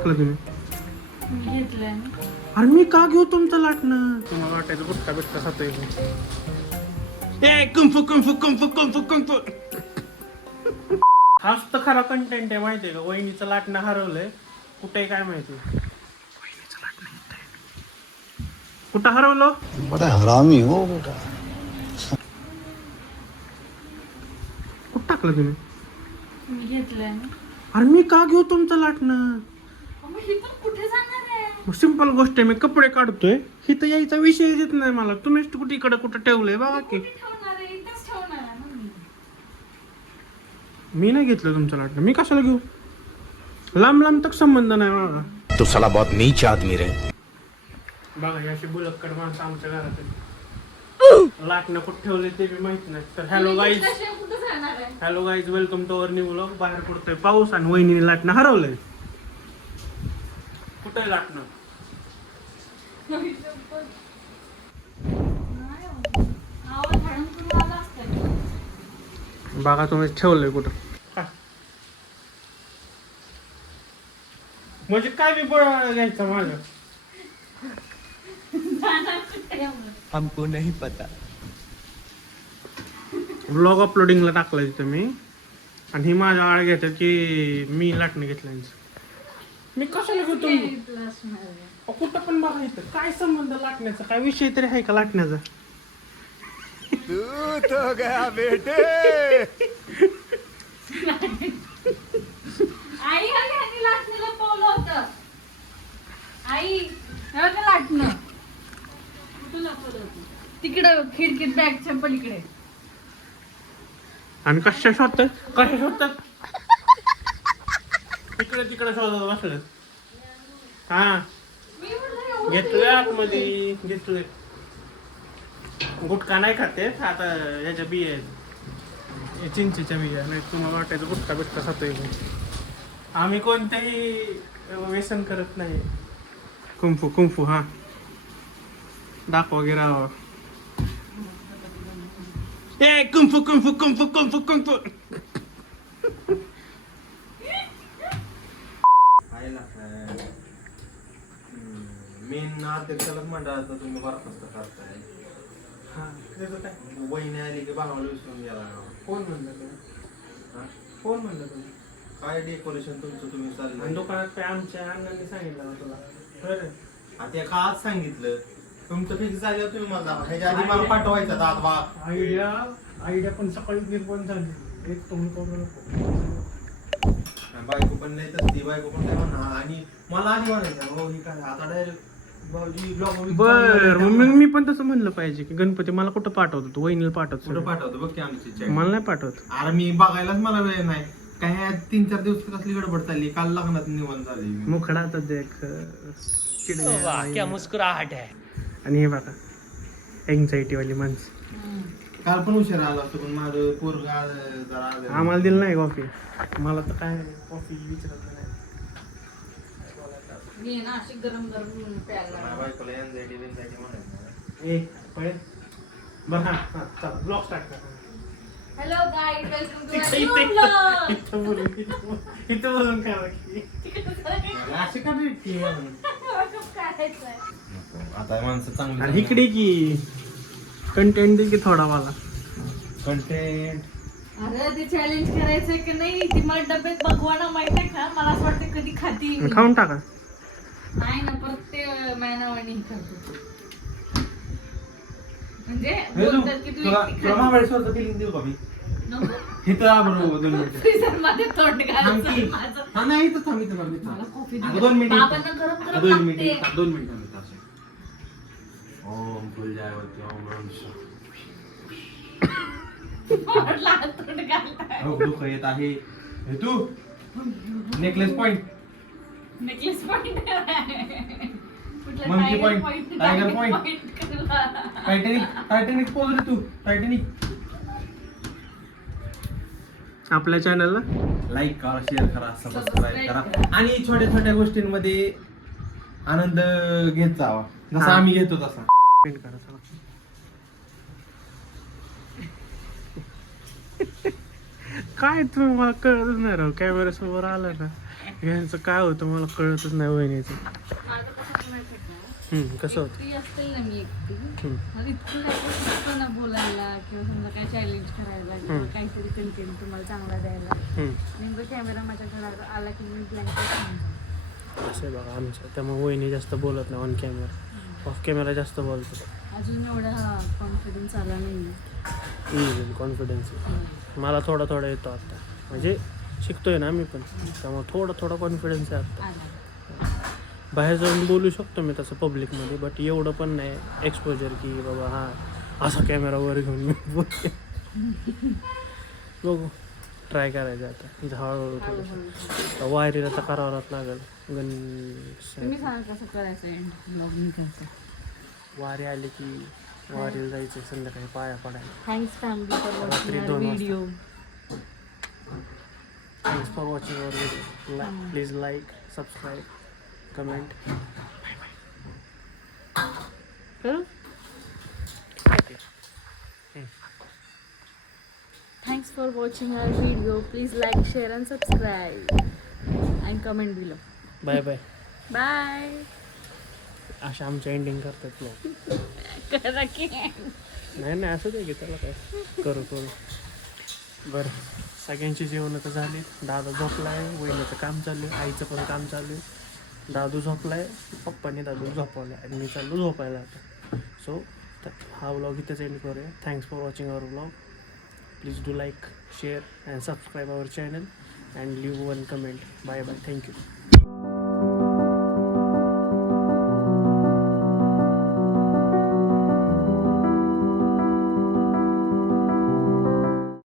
टाकलं तुम्ही? घेतलंय ना. अरे मी का घेऊ तुमचं लाटणं? तुम्हाला वाटायचं गुटखा बिटखा खातोय मी. ए kung fu kung fu kung fu kung fu kung fu. हाच तर खरा कंटेंट आहे माहितीये का? वहिनीचं लाटणं हरवलंय. कुठे काय माहिती? वहिनीचं लाटणं इथं आहे. कुठं हरवलं? बड़ा हरामी हो बेटा. कुठं टाकलं तुम्ही? मी घेतलंय ना. अरे मी का घेऊ तुमचं लाटणं? मग ही पण कुठे जाणार आहे? सिंपल गोष्ट आहे, मी कपडे काढतोय इथं यायचा विषय येत नाही मला. तुम्हीच कुठे इकडे कुठं ठेवलंय बघा की. कुठे ठेवणार आहे? इथंच ठेवणार आहे ना मी. मी नाही घेतलं तुमचं लाटणं. मी कशाला घेऊ? लांब लांब तक संबंध नाही माझा. तो साला बहुत नीच आदमी रे. बघा ही अशी बुलक्कड माणसं आमच्या घरात आहेत. लाटणं कुठं ठेवले ते बी माहित नाही. तर हॅलो गाईज, इथल्याशिवाय कुठे जाणार आहे? Hello guys, welcome to our new vlog. बाहेर पडतोय पाऊस आणि वहिनीने लाटणं हरवलंय. कुठं आहे लाटणं? नाही हो. आवाज हळून आला असता. बघा तुम्ही ठेवलंय कुठं. म्हणजे काय बी बळ घ्यायचं माझं. हमको नहीं पता. ब्लॉग अपलोडिंगला टाकलाय तिथं मी. आणि ही माझ्या आळ घेतात की मी लाटणं घेतलं यांचं. मी कशाला घेऊ तुम्ही? इथलं असणार आहे. कुठं पण बघा इथं. काय संबंध लाटण्याचा? काय विषय तरी आहे का लाटण्याचा? तू तो गया बेटे. आई हा ह्यानी लाटणं लपवलं होतं. आई हे बघा लाटणं. कुठं लपवलं होतं? तिकडं खिडकीत बॅगच्या पलीकडे. आणि कशा शोधतात? कशा शोधतात? तिकडे तिकडे शोधत बसलं. हा मी म्हणलं एवढं घेतलंय आतमध्ये. घेतलंय. गुटखा नाही खाते आता. याच्या बिया आहेत, चिंचेच्या बिया. नाही तुम्हाला वाटायचं गुटखा बिटखा खातोय. आम्ही कोणत्याही व्यसन करत नाही. कुंफू कुंफू हा दाखवा गिरावा. ए kung fu kung fu kung fu kung fu kung fu. Main अध्यक्षालाच मंडळाचं तुम्ही बरखास्त करताय. हा त्याचं काय? वहिनी आली की भावाला विसरून गेला. कोण म्हणलं तुम्ही? हा? कोण म्हणलं तुम्ही? काय डेकोरेशन तुमचं तुम्ही आणि चाललंय? दुकानात काय आमच्या अण्णांनी सांगितलं ना तुला? बरं. आता एका आज सांगितलं तुमचं फिक्स झाल्यावर तुम्ही मला दाखवा. ह्याच्या आधी मला पाठवायचं दात बा. आयडिया पण सकाळी निर्माण झाली. एक तुम्ही करू नको. बायको पण नाही तर ती बायको पण काय म्हणणार. आणि मला आधी म्हणायचं हो ही काय आता डायरेक्ट भाऊजी ब्लॉग बर मग मी पण तसं म्हणलं पाहिजे की गणपती मला कुठं पाठवतो तू? वहिनीला कुठं पाठवतो. पाठवतो बघ की आमची chat. मला नाही पाठवत. अरे मी बघायलाच मला वेळ नाही. काय 3-4 दिवस कसली गडबड चालली. काल लग्नात निवंत झाली. मुखडा तर देख क्या मुस्कुराहट है. आणि हे बघा एन्झायटी वाली माणसं. काल पण उशीर आला असतो पण माझं पोरगा जरा आजारी. आम्हाला दिलं नाही कॉफी. मला तर काय कॉफी विचारत नाही. मी ना अशी गरम गरम प्यायला माझ्या बायकोला anxiety म्हणायचं ना. ए पळे बरं हा हा चल ब्लॉग स्टार्ट कर. हॅलो गाईज, वेलकम टू इथं माय न्यू ब्लॉग. इथं बोलून इथं बोलून करा की. अशी का भेटते करायचंय. आता माणसं चांगली आणि इकडे की कंटेंट दे की थोडा मला. कंटेंट अरे ते चॅलेंज करायचंय की नाही? ती मला डब्यात बघवाना माहितीये का? मला असं वाटतं कधी खाती मी. खाऊन टाका. नाही ना, परत ते मॅनावाणी करतो. म्हणजे बोलतात की तू तुला एकटी तुला खाती. महाबळेश्वरचं फिलिंग देऊ का मी? नको. इथं बरोबर 2 मिनिटं फ्रीझर मध्ये तोंड थांब की. घालायचं माझं. हा नाही इथं थांब इथं थांब मला इथं. कॉफी अगं दे. 2 मिनिटं. बाबांना गरम गरम 2 लागते. मिनिटं 2 मिनिटं मी तास. ओम फुल जायवती ओम ब्रह्म. लहान तोंड घालताय. हो दुःख येत आहे. हे तू necklace point necklace point. Monkey point, tiger point. Titanic Titanic pose रे तू. टायटॅनिक. आपल्या चॅनलला लाईक करा, शेअर करा, सबस्क्राईब करा आणि छोट्या छोट्या गोष्टींमध्ये आनंद घेत जावा जसा हा. आम्ही घेतो तसा. करा चला. काय तुम्ही मला कळतच नाही राव. कॅमेरा समोर आला ना यांचं काय होतं मला कळतच नाही वहिनीचं. माझं कसं माहिती का कसं होतं? एकटी असते ना मी एकटी हम्म. मला इतकं काय सुचतं ना बोलायला किंवा समजा काय चॅलेंज करायला किंवा काहीतरी कंटेंट तुम्हाला चांगला द्यायला. नेमकं कॅमेरा माझ्या घरात आला की मी ब्लँकेट असं आहे बघा आमचं. त्यामुळे वहिनी जास्त बोलत नाही ऑन कॅमेरा. ऑफ कॅमेरा जास्त बोलतो. अजून एवढा कॉन्फिडन्स आला नाही. येईल कॉन्फिडन्स. मला थोडा थोडा येतो आता. म्हणजे शिकतोय ना मी पण. त्यामुळे थोडा कॉन्फिडन्स आहे आता. आला बाहेर जाऊन बोलू शकतो मी तसं पब्लिकमध्ये, बट एवढं पण नाही एक्सपोजर की बाबा हां असा कॅमेरावर घेऊन मी बोलते. बघू ट्राय करायचं आता हळूहळू थोडंसं. वायरीला तर करावंच लागेल. तुम्ही सांगा कसं करायचं एंड ब्लॉग मी करतो. वारी आली की वारीला जायचं संध्याकाळी पाया पडायला. थँक्स फॅमिली फॉर रात्री वॉचिंग 2 वाजता. Video. Thanks for watching our video. Please like, subscribe, comment. करू Thanks for watching our video. Please like, share and subscribe and comment below. Bye bye. Bye. अशा आमच्या एंडिंग करतात लोक. करा की नाही असं दे की त्याला काय करू. बरं सगळ्यांची जेवणं तर झाली. दादा झोपला आहे, वहिनीचं काम चालू आहे, आईचं पण काम चालू आहे. दादू झोपला आहे, पप्पाने दादू झोपवला आहे आणि मी चाललो झोपायला आता. सो हा व्लॉग इथेच एंड करूया. Thanks for watching our vlog. Please do like, share and subscribe our channel and leave one comment. Bye bye. Thank you.